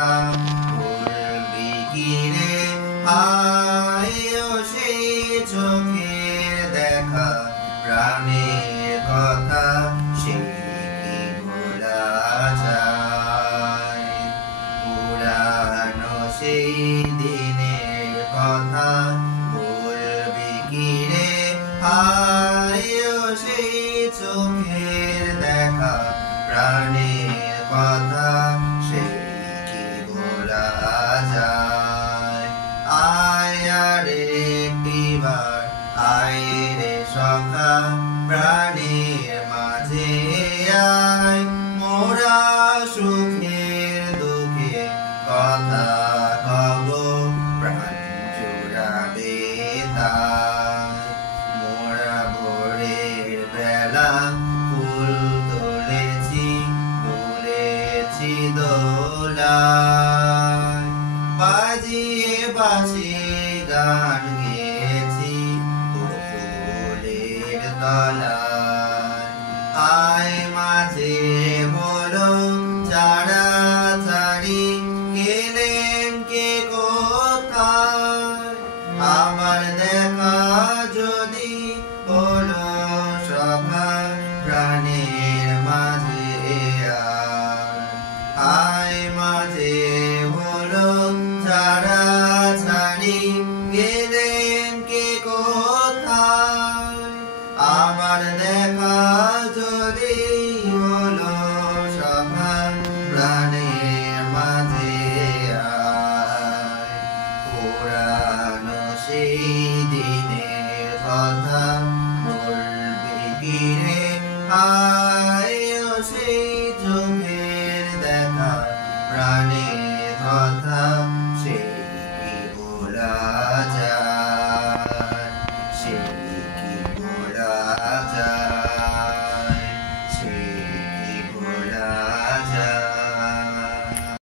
দেখা ভুলবি কি রে আয়ো সেই চোখের দেখা প্রাণের কথা সেই কি ভোলা যায় পুরানো সেই দিনের কথা ভুলবি কি রে আয়ো সেই চোখের দেখা প্রাণের কথা সেই কি ভোলা যায় আয় রে একটিবার আয় রে সখা প্রাণের মাঝে আয় মোরা সুখের দুঃখে কথা কব প্রাণ জুড়াবে তাই মোরা ভোরের বেলা ফুল তুলেছি দোলায় বাজিয়ে বাঁশি গান গেয়েছি ফুলের তলায় আয় মাঝে বলো ছাড়া ছাড়ি গেলেন কে কোথায় আমার দেখা যদি হলো সখা প্রাণের মাঝে আয় মাঝে হলো ছাড়া ছাড়ি গেলেন কে কোথায় আমার দেখা যদি হলো সখা প্রাণের মাঝে পুরানো সেই দিনের কথা বলবি কি রে আয় সেই চোখের দেখা প্রাণের কথা সেই কি ভোলা যায় সেই